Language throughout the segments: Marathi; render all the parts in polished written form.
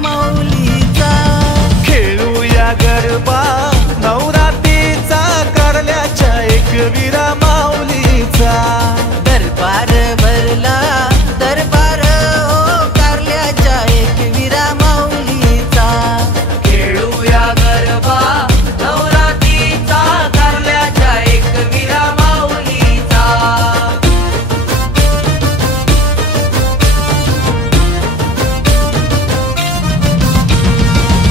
माऊलीचा खेळूया गरबा नवरात्रीचा कारल्याच्या एकविरा माऊलीचा दरबार भरला दरबार ओ कारल्याच्या एकविरा माऊलीचा खेळूया गरबा नवरात्रीचा कारल्याच्या एकविरा माऊलीचा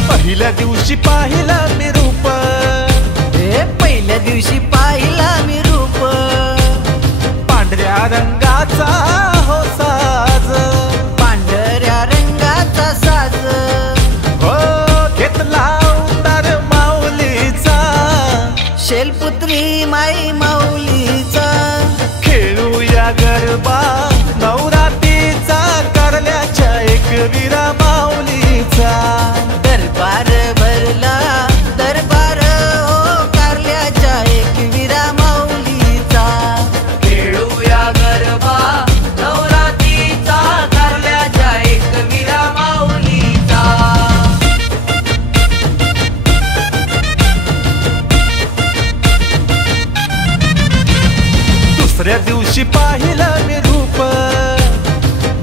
पहिल्या दिवशी पाहिला मी रूप पहिल्या दिवशी पाहिला मी रूप पांढऱ्या रंगाचा हो साज पांढऱ्या रंगाचा साज हो घेतला उंदार माऊलीचा शेलपुत्री माई माऊलीचा खेळूया गरबा नवरात्रीचा कारल्याच्या एकविरा माऊलीचा दरबार भरला दरबार ओ कारल्याच्या एकविरा माऊलीचा खेळूया गरबा नवरात्रीचा कारल्याच्या एकविरा माऊलीचा दुसऱ्या दिवशी पाहिलं मी रूप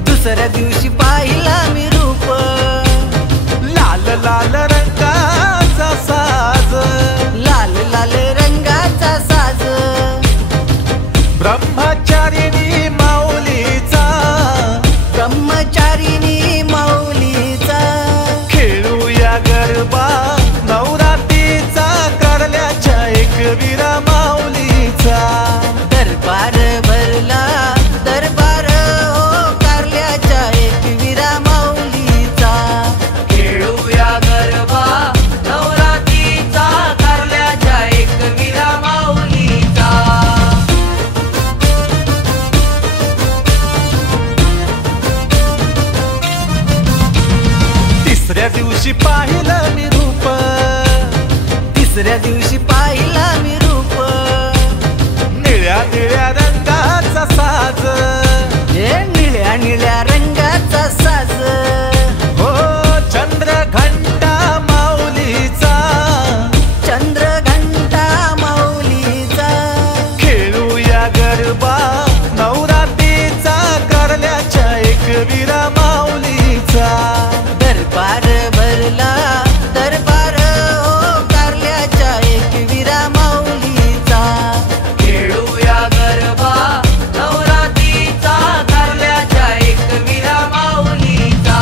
दुसऱ्या दिवशी पाहिला मी रूप लाल लाल रंगाचा साज लाल लाल रंगाचा साज ब्रह्मचारिणी माऊलीचा ब्रह्मचारिणी माऊलीचा खेळूया गरबा नवरात्रीचा कारल्याच्या एकविरा माऊलीचा दरबार भरला दरबार ओ कारल्याच्या एकविरा माऊलीचा खेळूया गरबा नवरात्रीचा कारल्याच्या एकविरा माऊलीचा तिसऱ्या दिवशी पाहिलं मी रूप तिसऱ्या दिवशी पाहिला मी रूप निळ्या निळ्या रंगाचा साज निळ्या निळ्या रंगाचा साज हो चंद्रघंटा माऊलीचा चंद्रघंटा माऊलीचा खेळूया गरबा नवरात्रीचा कारल्याच्या एकविरा माऊलीचा दरबार भरला दरबार ओ कारल्याच्या एकविरा माऊलीचा खेळूया गरबा नवरात्रीचा कारल्याच्या एकविरा माऊलीचा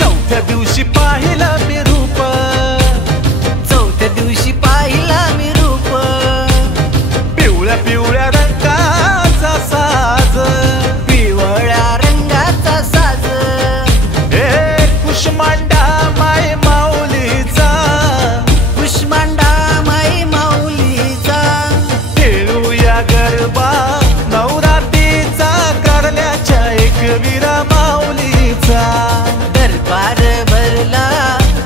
चौथ्या दिवशी पाहिलं मी रूप चौथ्या दिवशी पाहिला मी रूप पिवळ्या पिवळ्या रंगाचा साज पिवळ्या रंगाचा साज हे कुष्मांडा माय माऊलीचा कुष्मांडा माई माऊलीचा खेळूया गरबा नवरात्रीचा कारल्याच्या एकविरा माऊलीचा दरबार भरला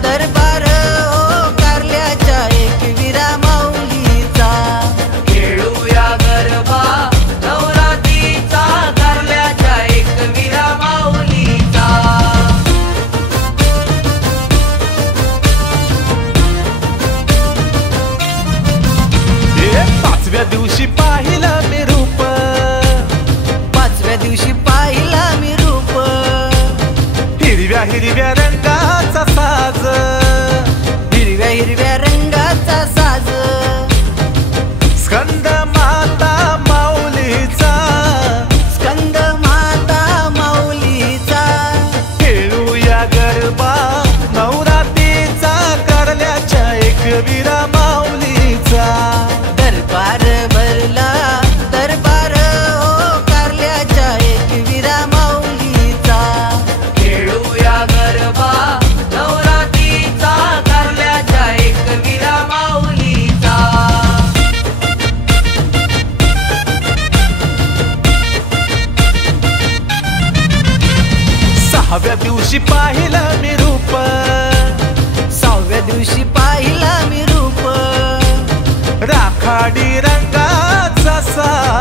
दरबार ओ कारल्याच्या एकविरा माऊलीचा खेळूया गरबा नवरात्रीचा कारल्याच्या एकविरा माऊलीचा हे पाचव्या दिवशी पाहिलं मी रूप पाचव्या दिवशी पाहिला मी रूप हिरव्या हिरव्या रंगाचा साज हिरव्या हिरव्या रंगाचा साज स्कंद माता माऊलीचा स्कंद माता माऊलीचा खेळूया गरबा नवरात्रीचा कारल्याच्या एकविरा माऊलीचा दरबार भरला दरबार ओ कारल्याच्या एकविरा माऊलीचा खेळूया गरबा नवरात्रीचा कारल्याच्या एकविरा माऊलीचा सहाव्या दिवशी पाहिलं मी रूप सहाव्या दिवशी पाहिला मी रूप राखाडी रंगाचा साज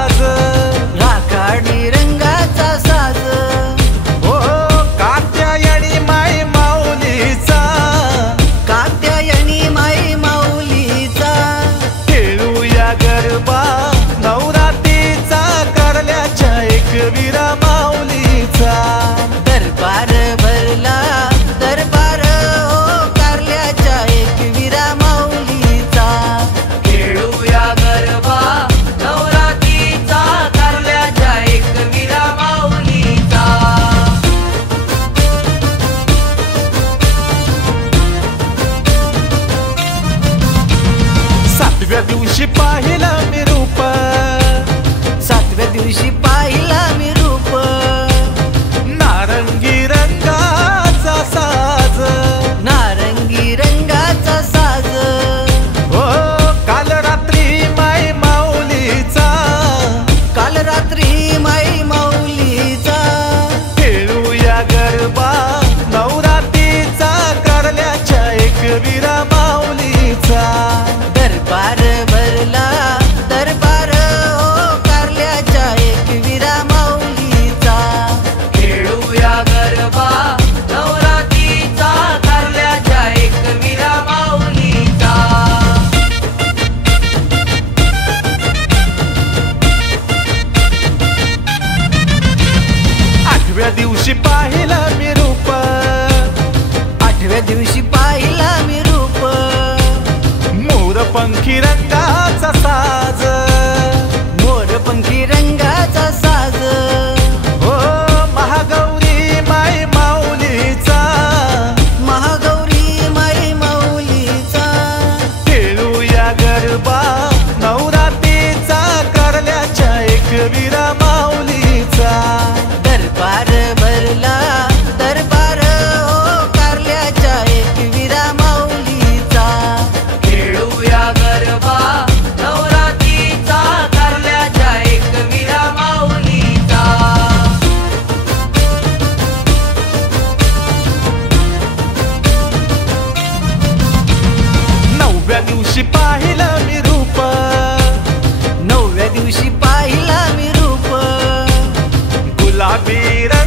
गुलाबी रंग